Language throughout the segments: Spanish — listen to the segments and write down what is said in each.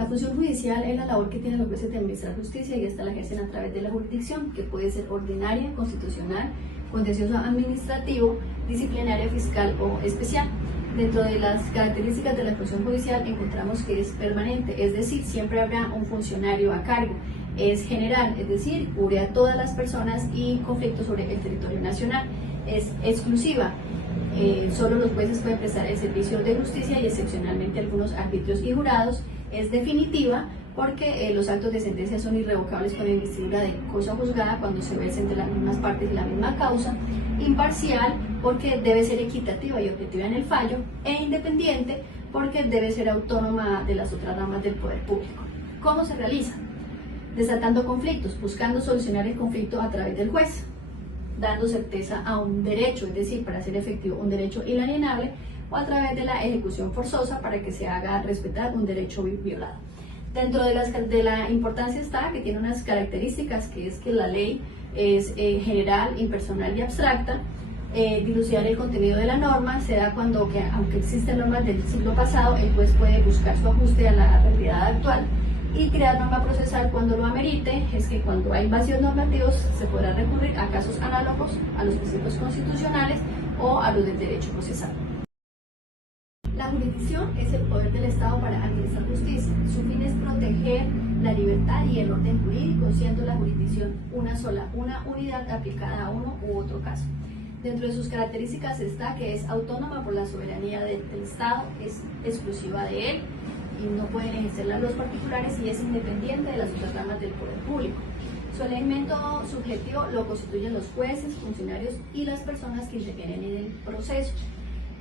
La función judicial es la labor que tienen los jueces de administrar justicia y esta la ejercen a través de la jurisdicción, que puede ser ordinaria, constitucional, contencioso administrativo, disciplinaria, fiscal o especial. Dentro de las características de la función judicial encontramos que es permanente, es decir, siempre habrá un funcionario a cargo. Es general, es decir, cubre a todas las personas y conflictos sobre el territorio nacional. Es exclusiva, solo los jueces pueden prestar el servicio de justicia y excepcionalmente algunos arbitrios y jurados. Es definitiva porque los actos de sentencia son irrevocables con investidura de cosa juzgada cuando se versen de las mismas partes de la misma causa. Imparcial porque debe ser equitativa y objetiva en el fallo, e independiente porque debe ser autónoma de las otras ramas del poder público. ¿Cómo se realiza? Desatando conflictos, buscando solucionar el conflicto a través del juez, dando certeza a un derecho, es decir, para hacer efectivo un derecho inalienable, o a través de la ejecución forzosa para que se haga respetar un derecho violado. Dentro de la importancia está que tiene unas características, que es que la ley es general, impersonal y abstracta. Dilucidar el contenido de la norma se da cuando, aunque existen normas del siglo pasado, el juez puede buscar su ajuste a la realidad actual. Y crear norma procesal cuando lo amerite, es que cuando hay vacíos normativos se podrá recurrir a casos análogos a los principios constitucionales o a los del derecho procesal. La jurisdicción es el poder del Estado para administrar justicia. Su fin es proteger la libertad y el orden jurídico, siendo la jurisdicción una sola, una unidad aplicada a uno u otro caso. Dentro de sus características está que es autónoma por la soberanía del Estado, es exclusiva de él y no pueden ejercerla los particulares, y es independiente de las otras ramas del poder público. Su elemento subjetivo lo constituyen los jueces, funcionarios y las personas que intervienen en el proceso.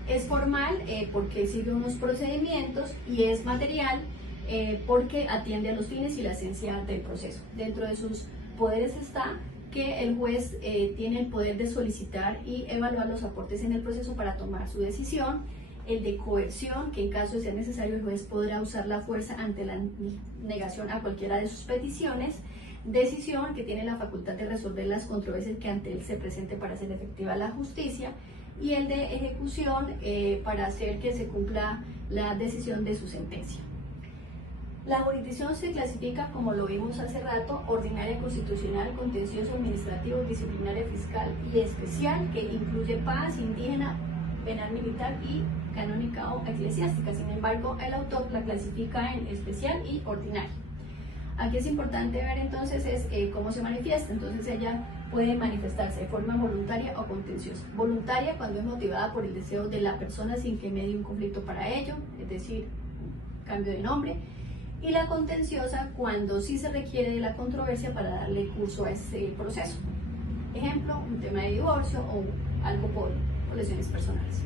Es formal porque sigue unos procedimientos, y es material porque atiende a los fines y la esencia del proceso. Dentro de sus poderes está que el juez tiene el poder de solicitar y evaluar los aportes en el proceso para tomar su decisión. El de coerción, que en caso de ser necesario el juez podrá usar la fuerza ante la negación a cualquiera de sus peticiones. Decisión, que tiene la facultad de resolver las controversias que ante él se presente para hacer efectiva la justicia. Y el de ejecución, para hacer que se cumpla la decisión de su sentencia. La jurisdicción se clasifica, como lo vimos hace rato, ordinaria, constitucional, contencioso, administrativo, disciplinaria, fiscal y especial, que incluye paz, indígena, penal militar y canónica o eclesiástica. Sin embargo, el autor la clasifica en especial y ordinaria. Aquí es importante ver entonces cómo se manifiesta. Entonces ella puede manifestarse de forma voluntaria o contenciosa. Voluntaria cuando es motivada por el deseo de la persona sin que medie un conflicto para ello, es decir, cambio de nombre. Y la contenciosa cuando sí se requiere de la controversia para darle curso a ese proceso. Ejemplo, un tema de divorcio o algo por lesiones personales.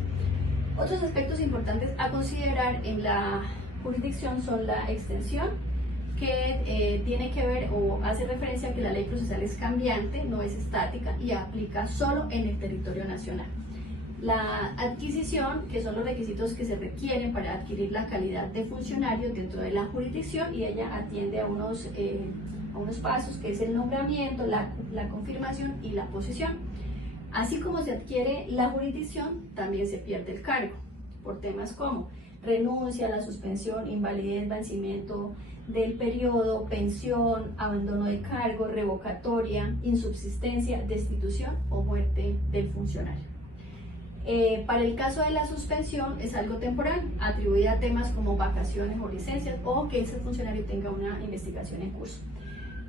Otros aspectos importantes a considerar en la jurisdicción son la extensión, que tiene que ver o hace referencia a que la ley procesal es cambiante, no es estática y aplica solo en el territorio nacional. La adquisición, que son los requisitos que se requieren para adquirir la calidad de funcionario dentro de la jurisdicción, y ella atiende a unos pasos, que es el nombramiento, la confirmación y la posesión. Así como se adquiere la jurisdicción, también se pierde el cargo, por temas como renuncia, la suspensión, invalidez, vencimiento del periodo, pensión, abandono de cargo, revocatoria, insubsistencia, destitución o muerte del funcionario. Para el caso de la suspensión es algo temporal, atribuida a temas como vacaciones o licencias, o que ese funcionario tenga una investigación en curso.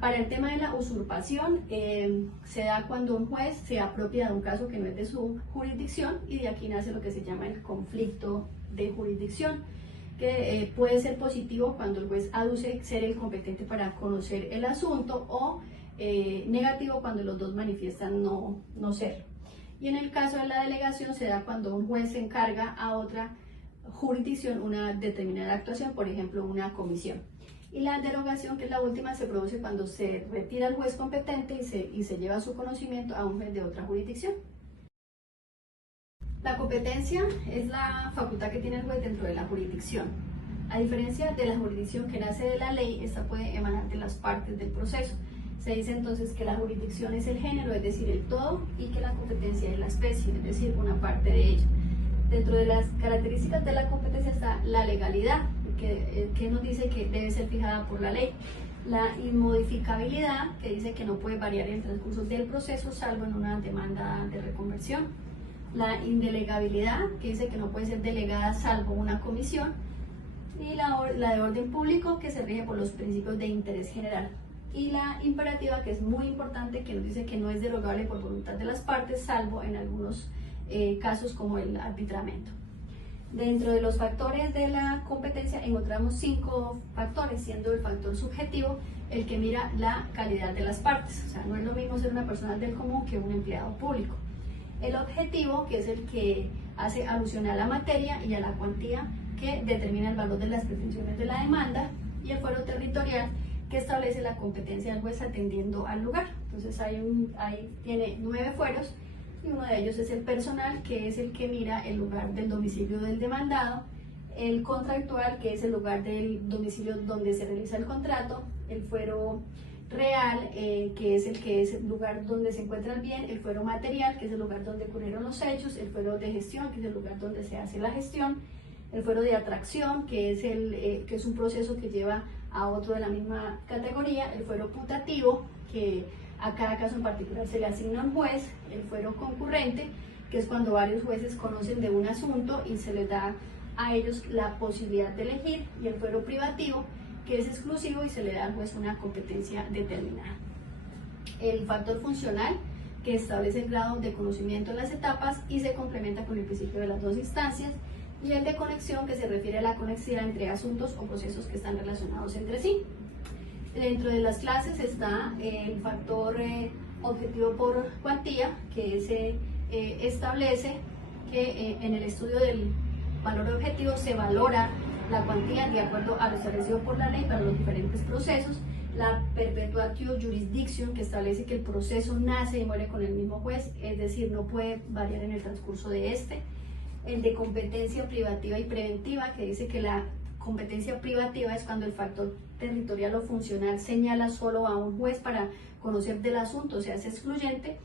Para el tema de la usurpación, se da cuando un juez se apropia de un caso que no es de su jurisdicción, y de aquí nace lo que se llama el conflicto de jurisdicción, que puede ser positivo cuando el juez aduce ser el competente para conocer el asunto, o negativo cuando los dos manifiestan no ser. Y en el caso de la delegación se da cuando un juez se encarga a otra jurisdicción una determinada actuación, por ejemplo una comisión. Y la derogación, que es la última, se produce cuando se retira el juez competente y se lleva su conocimiento a un juez de otra jurisdicción. La competencia es la facultad que tiene el juez dentro de la jurisdicción. A diferencia de la jurisdicción que nace de la ley, esta puede emanar de las partes del proceso. Se dice entonces que la jurisdicción es el género, es decir, el todo, y que la competencia es la especie, es decir, una parte de ella. Dentro de las características de la competencia está la legalidad, que nos dice que debe ser fijada por la ley. La inmodificabilidad, que dice que no puede variar en el transcurso del proceso salvo en una demanda de reconversión. La indelegabilidad, que dice que no puede ser delegada salvo una comisión. Y la de orden público, que se rige por los principios de interés general. Y la imperativa, que es muy importante, que nos dice que no es derogable por voluntad de las partes salvo en algunos casos como el arbitramiento. Dentro de los factores de la competencia encontramos 5 factores, siendo el factor subjetivo el que mira la calidad de las partes. O sea, no es lo mismo ser una persona del común que un empleado público. El objetivo, que es el que hace alusión a la materia y a la cuantía que determina el valor de las pretensiones de la demanda. Y el fuero territorial, que establece la competencia del juez atendiendo al lugar. Entonces ahí tiene 9 fueros. Y uno de ellos es el personal, que es el que mira el lugar del domicilio del demandado, el contractual, que es el lugar del domicilio donde se realiza el contrato, el fuero real, que es el lugar donde se encuentra el bien, el fuero material, que es el lugar donde ocurrieron los hechos, el fuero de gestión, que es el lugar donde se hace la gestión, el fuero de atracción, que es un proceso que lleva a otro de la misma categoría, el fuero putativo, que a cada caso en particular se le asigna un juez, el fuero concurrente, que es cuando varios jueces conocen de un asunto y se les da a ellos la posibilidad de elegir, y el fuero privativo, que es exclusivo y se le da al juez una competencia determinada. El factor funcional, que establece el grado de conocimiento de las etapas y se complementa con el principio de las 2 instancias, y el de conexión, que se refiere a la conexidad entre asuntos o procesos que están relacionados entre sí. Dentro de las clases está el factor objetivo por cuantía, que se establece que en el estudio del valor objetivo se valora la cuantía de acuerdo a lo establecido por la ley para los diferentes procesos. La perpetuatio jurisdiction, que establece que el proceso nace y muere con el mismo juez, es decir, no puede variar en el transcurso de este. El de competencia privativa y preventiva, que dice que la competencia privativa es cuando el factor territorial o funcional señala solo a un juez para conocer del asunto, o sea, es excluyente,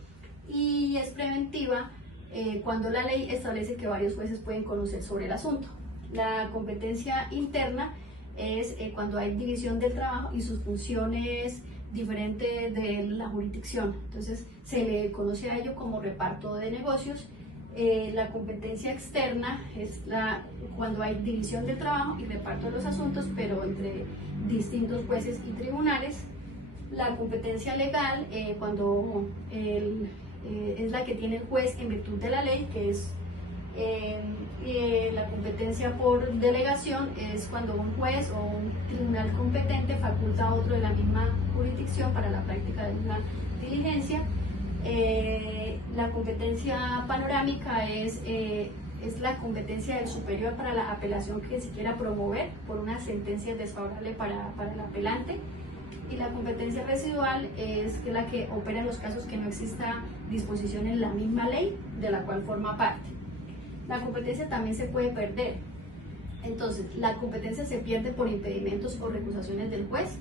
y es preventiva cuando la ley establece que varios jueces pueden conocer sobre el asunto. La competencia interna es cuando hay división del trabajo y sus funciones diferentes de la jurisdicción, entonces se le conoce a ello como reparto de negocios. La competencia externa es cuando hay división del trabajo y reparto de los asuntos, pero entre distintos jueces y tribunales. La competencia legal, cuando es la que tiene el juez en virtud de la ley, que es la competencia por delegación, es cuando un juez o un tribunal competente faculta a otro de la misma jurisdicción para la práctica de una diligencia. La competencia panorámica es la competencia del superior para la apelación que se quiera promover por una sentencia desfavorable para el apelante. Y la competencia residual es la que opera en los casos que no exista disposición en la misma ley de la cual forma parte. La competencia también se puede perder. Entonces, la competencia se pierde por impedimentos o recusaciones del juez,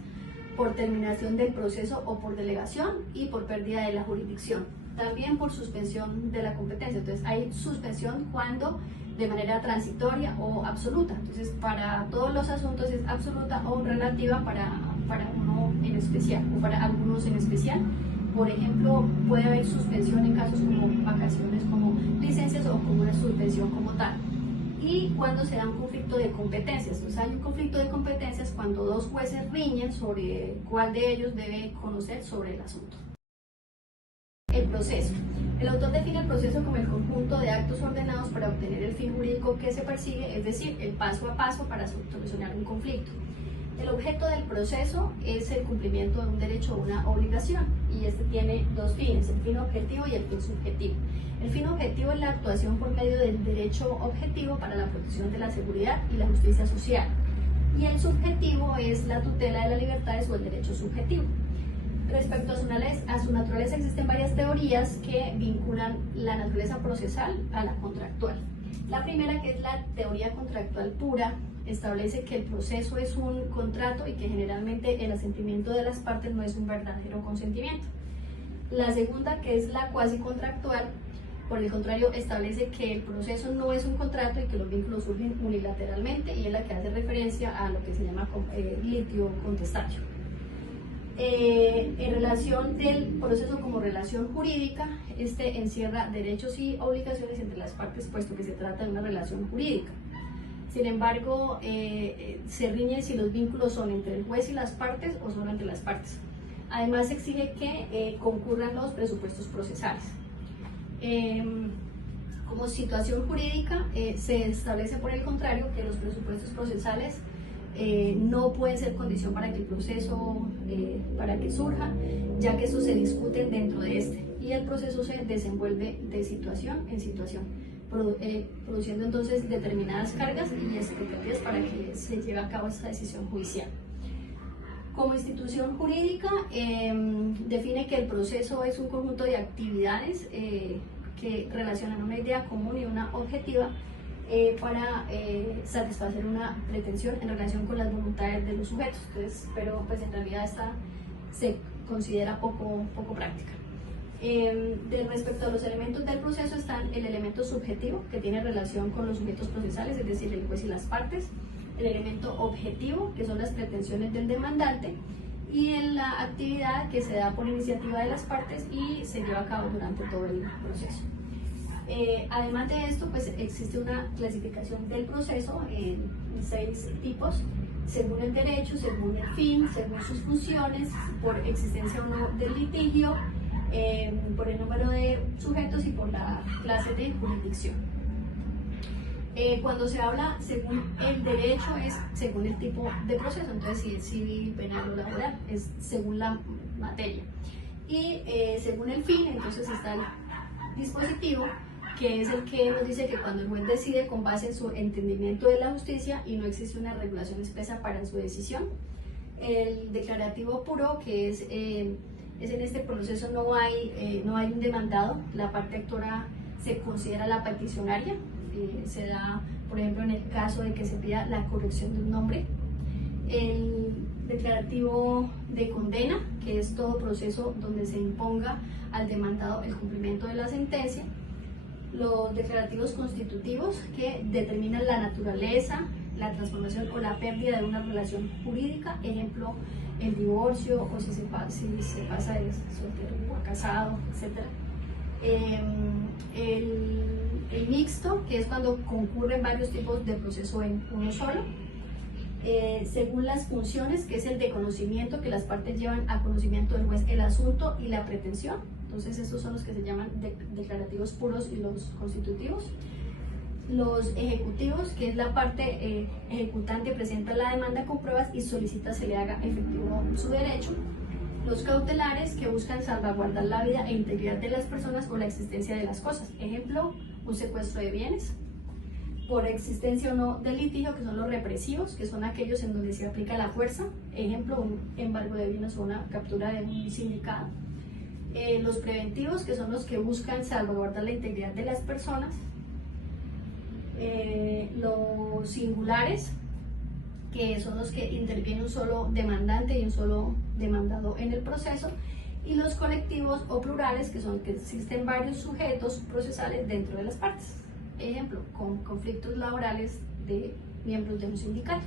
por terminación del proceso o por delegación, y por pérdida de la jurisdicción. También por suspensión de la competencia. Entonces hay suspensión cuando de manera transitoria o absoluta. Entonces para todos los asuntos es absoluta o relativa para uno en especial o para algunos en especial. Por ejemplo, puede haber suspensión en casos como vacaciones, como licencias o como una suspensión como tal. Y cuando se da un conflicto de competencias. Entonces hay un conflicto de competencias cuando 2 jueces riñen sobre cuál de ellos debe conocer sobre el asunto. El proceso. El autor define el proceso como el conjunto de actos ordenados para obtener el fin jurídico que se persigue, es decir, el paso a paso para solucionar un conflicto. El objeto del proceso es el cumplimiento de un derecho o una obligación, y este tiene 2 fines, el fin objetivo y el fin subjetivo. El fin objetivo es la actuación por medio del derecho objetivo para la protección de la seguridad y la justicia social, y el subjetivo es la tutela de las libertades o el derecho subjetivo. Respecto a su naturaleza existen varias teorías que vinculan la naturaleza procesal a la contractual. La primera, que es la teoría contractual pura, establece que el proceso es un contrato y que generalmente el asentimiento de las partes no es un verdadero consentimiento. La segunda, que es la cuasi contractual, Por el contrario, establece que el proceso no es un contrato y que los vínculos surgen unilateralmente, y es la que hace referencia a lo que se llama litio contestatario. En relación del proceso como relación jurídica, este encierra derechos y obligaciones entre las partes, puesto que se trata de una relación jurídica. Sin embargo, se riñe si los vínculos son entre el juez y las partes o solo entre las partes. Además, se exige que concurran los presupuestos procesales. Como situación jurídica, se establece por el contrario que los presupuestos procesales no pueden ser condición para que el proceso para que surja, ya que estos se discuten dentro de este, y el proceso se desenvuelve de situación en situación, produciendo entonces determinadas cargas y expectativas para que se lleve a cabo esta decisión judicial. Como institución jurídica, define que el proceso es un conjunto de actividades que relacionan una idea común y una objetiva para satisfacer una pretensión en relación con las voluntades de los sujetos. Entonces, pero pues en realidad esta se considera poco práctica. Respecto a los elementos del proceso están el elemento subjetivo, que tiene relación con los sujetos procesales, es decir, el juez y las partes; el elemento objetivo, que son las pretensiones del demandante; y en la actividad que se da por iniciativa de las partes y se lleva a cabo durante todo el proceso. Además de esto, pues existe una clasificación del proceso en 6 tipos, según el derecho, según el fin, según sus funciones, por existencia o no del litigio, por el número de sujetos y por la clase de jurisdicción. Cuando se habla según el derecho es según el tipo de proceso, entonces si es civil, penal o laboral, es según la materia. Y según el fin, entonces está el dispositivo, que es el que nos dice que cuando el juez decide con base en su entendimiento de la justicia y no existe una regulación expresa para su decisión. El declarativo puro, que es en este proceso no hay un demandado, la parte actora se considera la peticionaria, se da, por ejemplo, en el caso de que se pida la corrección de un nombre. El declarativo de condena, que es todo proceso donde se imponga al demandado el cumplimiento de la sentencia. Los declarativos constitutivos, que determinan la naturaleza, la transformación o la pérdida de una relación jurídica, ejemplo, el divorcio, o si se pasa de soltero a casado, etc. El mixto, que es cuando concurren varios tipos de proceso en uno solo. Según las funciones, que es el de conocimiento, que las partes llevan a conocimiento del juez el asunto y la pretensión. Entonces estos son los que se llaman declarativos puros y los constitutivos. Los ejecutivos, que es la parte ejecutante, presenta la demanda con pruebas y solicita se le haga efectivo su derecho. Los cautelares, que buscan salvaguardar la vida e integridad de las personas o la existencia de las cosas. Ejemplo, un secuestro de bienes. Por existencia o no del litigio, que son los represivos, que son aquellos en donde se aplica la fuerza. Ejemplo, un embargo de bienes o una captura de un sindicado. Los preventivos, que son los que buscan salvaguardar la integridad de las personas. Los singulares, que son los que interviene un solo demandante y un solo demandado en el proceso. Y los colectivos o plurales, que son que existen varios sujetos procesales dentro de las partes. Ejemplo, con conflictos laborales de miembros de un sindicato.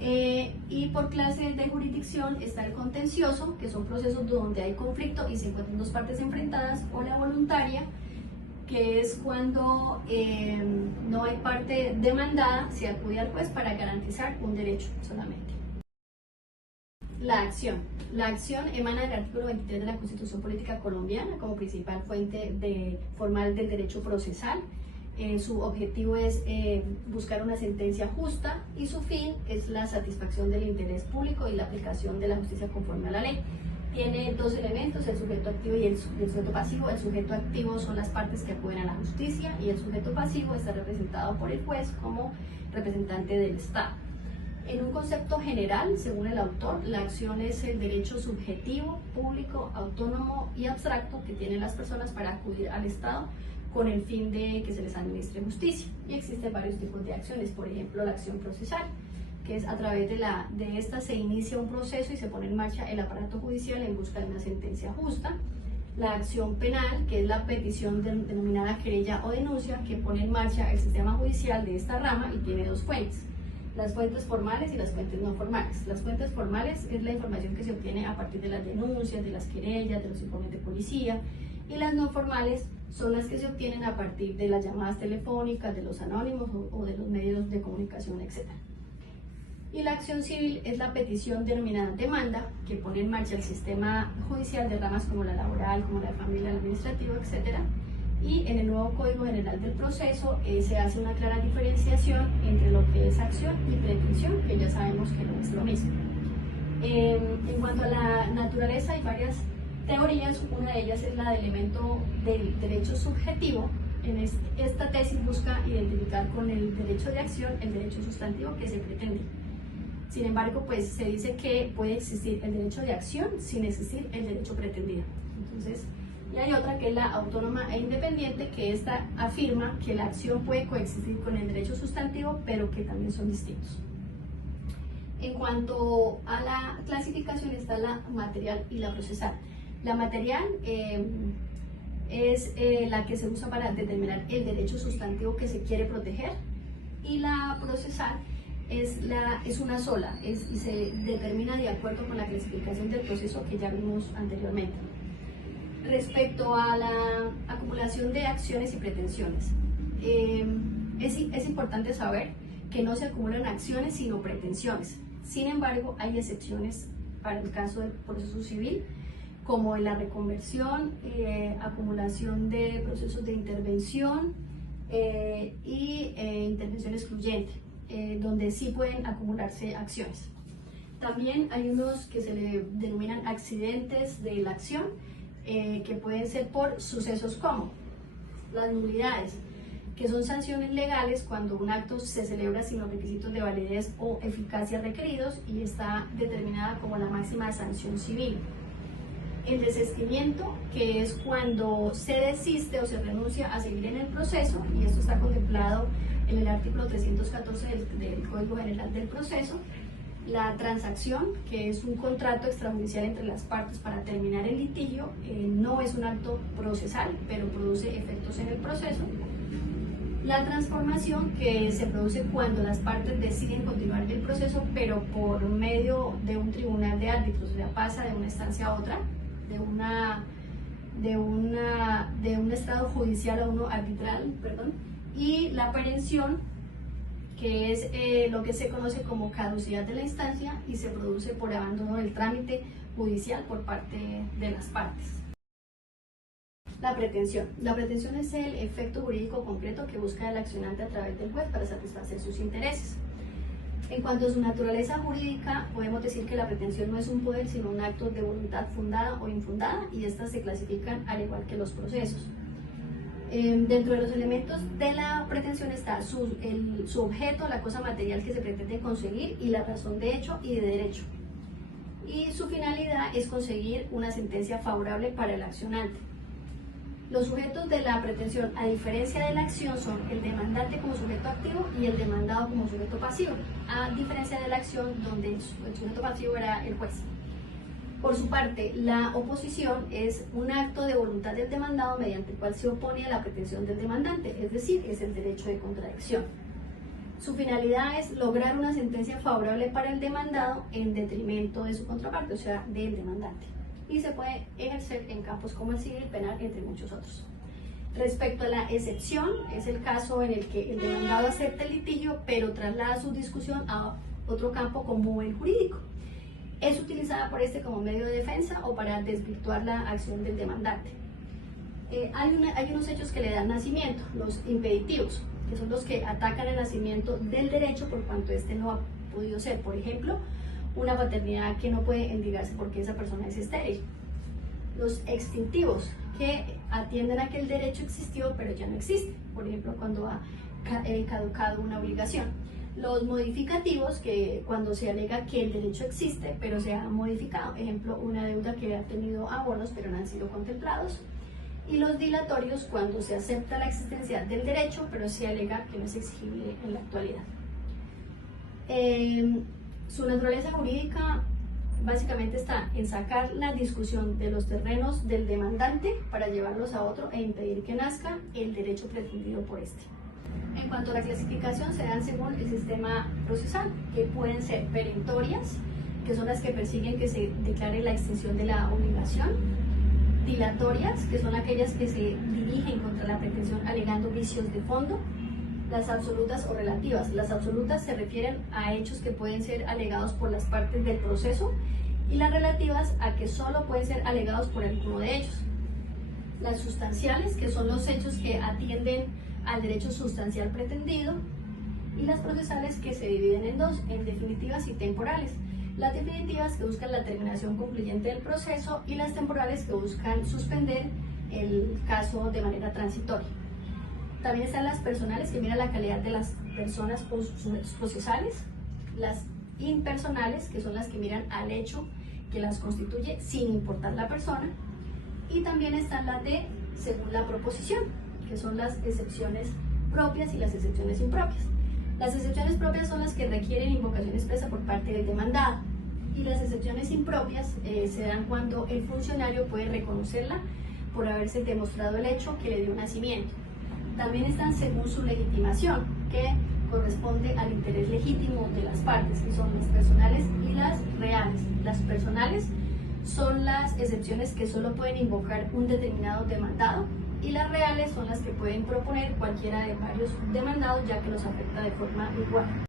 Y por clase de jurisdicción está el contencioso, que son procesos donde hay conflicto y se encuentran dos partes enfrentadas, o la voluntaria, que es cuando no hay parte demandada, se acude al juez para garantizar un derecho solamente. La acción. La acción emana del artículo 23 de la Constitución Política Colombiana como principal fuente formal del derecho procesal. Su objetivo es buscar una sentencia justa y su fin es la satisfacción del interés público y la aplicación de la justicia conforme a la ley. Tiene 2 elementos, el sujeto activo y el sujeto pasivo. El sujeto activo son las partes que acuden a la justicia y el sujeto pasivo está representado por el juez como representante del Estado. En un concepto general, según el autor, la acción es el derecho subjetivo, público, autónomo y abstracto que tienen las personas para acudir al Estado con el fin de que se les administre justicia. Y existen varios tipos de acciones, por ejemplo, la acción procesal, que es a través de esta se inicia un proceso y se pone en marcha el aparato judicial en busca de una sentencia justa. La acción penal, que es la petición denominada querella o denuncia, que pone en marcha el sistema judicial de esta rama y tiene dos fuentes: las fuentes formales y las fuentes no formales. Las fuentes formales es la información que se obtiene a partir de las denuncias, de las querellas, de los informes de policía, y las no formales son las que se obtienen a partir de las llamadas telefónicas, de los anónimos o de los medios de comunicación, etc. Y la acción civil es la petición denominada demanda, que pone en marcha el sistema judicial de ramas como la laboral, como la de familia, el administrativo, etc. Y en el nuevo Código General del Proceso se hace una clara diferenciación entre lo que es acción y pretensión, que ya sabemos que no es lo mismo. En cuanto a la naturaleza, hay varias teorías. Una de ellas es la del elemento del derecho subjetivo. Esta tesis busca identificar con el derecho de acción el derecho sustantivo que se pretende. Sin embargo, pues se dice que puede existir el derecho de acción sin existir el derecho pretendido. Entonces, y hay otra que es la autónoma e independiente, que esta afirma que la acción puede coexistir con el derecho sustantivo, pero que también son distintos. En cuanto a la clasificación está la material y la procesal. La material es la que se usa para determinar el derecho sustantivo que se quiere proteger, y la procesal es una sola y se determina de acuerdo con la clasificación del proceso que ya vimos anteriormente. Respecto a la acumulación de acciones y pretensiones, es importante saber que no se acumulan acciones sino pretensiones. Sin embargo, hay excepciones para el caso del proceso civil, como en la reconversión, acumulación de procesos de intervención y intervención excluyente, donde sí pueden acumularse acciones. También hay unos que se le denominan accidentes de la acción, que pueden ser por sucesos como las nulidades, que son sanciones legales cuando un acto se celebra sin los requisitos de validez o eficacia requeridos y está determinada como la máxima sanción civil. El desistimiento, que es cuando se desiste o se renuncia a seguir en el proceso, y esto está contemplado en el artículo 314 del Código General del Proceso. La transacción, que es un contrato extrajudicial entre las partes para terminar el litigio, no es un acto procesal, pero produce efectos en el proceso. La transformación, que se produce cuando las partes deciden continuar el proceso, pero por medio de un tribunal de árbitros, o sea, pasa de una instancia a otra, de un estado judicial a uno arbitral, perdón. Y la perención, que es lo que se conoce como caducidad de la instancia y se produce por abandono del trámite judicial por parte de las partes. La pretensión. La pretensión es el efecto jurídico concreto que busca el accionante a través del juez para satisfacer sus intereses. En cuanto a su naturaleza jurídica, podemos decir que la pretensión no es un poder, sino un acto de voluntad fundada o infundada, y estas se clasifican al igual que los procesos. Dentro de los elementos de la pretensión está su objeto, la cosa material que se pretende conseguir, y la razón de hecho y de derecho. Y su finalidad es conseguir una sentencia favorable para el accionante. Los sujetos de la pretensión, a diferencia de la acción, son el demandante como sujeto activo y el demandado como sujeto pasivo, a diferencia de la acción donde el sujeto pasivo era el juez. Por su parte, la oposición es un acto de voluntad del demandado mediante el cual se opone a la pretensión del demandante, es decir, es el derecho de contradicción. Su finalidad es lograr una sentencia favorable para el demandado en detrimento de su contraparte, o sea, del demandante. Y se puede ejercer en campos como el civil, penal, entre muchos otros. Respecto a la excepción, es el caso en el que el demandado acepta el litigio, pero traslada su discusión a otro campo como el jurídico. Es utilizada por este como medio de defensa o para desvirtuar la acción del demandante. Hay unos hechos que le dan nacimiento, los impeditivos, que son los que atacan el nacimiento del derecho por cuanto este no ha podido ser. Por ejemplo, una paternidad que no puede endilgarse porque esa persona es estéril. Los extintivos, que atienden a que el derecho existió pero ya no existe, por ejemplo cuando ha caducado una obligación. Los modificativos, que cuando se alega que el derecho existe pero se ha modificado, ejemplo una deuda que ha tenido abonos pero no han sido contemplados. Y los dilatorios, cuando se acepta la existencia del derecho pero se alega que no es exigible en la actualidad. Su naturaleza jurídica básicamente está en sacar la discusión de los terrenos del demandante para llevarlos a otro e impedir que nazca el derecho pretendido por este. En cuanto a la clasificación, se dan según el sistema procesal, que pueden ser perentorias, que son las que persiguen que se declare la extinción de la obligación; dilatorias, que son aquellas que se dirigen contra la pretensión alegando vicios de fondo; las absolutas o relativas. Las absolutas se refieren a hechos que pueden ser alegados por las partes del proceso, y las relativas a que solo pueden ser alegados por alguno de ellos. Las sustanciales, que son los hechos que atienden al derecho sustancial pretendido; y las procesales, que se dividen en dos, en definitivas y temporales. Las definitivas, que buscan la terminación concluyente del proceso, y las temporales, que buscan suspender el caso de manera transitoria. También están las personales, que miran la calidad de las personas procesales; las impersonales, que son las que miran al hecho que las constituye sin importar la persona; y también están las de según la proposición, que son las excepciones propias y las excepciones impropias. Las excepciones propias son las que requieren invocación expresa por parte del demandado, y las excepciones impropias se dan cuando el funcionario puede reconocerla por haberse demostrado el hecho que le dio nacimiento. También están según su legitimación, que corresponde al interés legítimo de las partes, que son las personales y las reales. Las personales son las excepciones que solo pueden invocar un determinado demandado, y las reales son las que pueden proponer cualquiera de varios demandados, ya que los afecta de forma igual.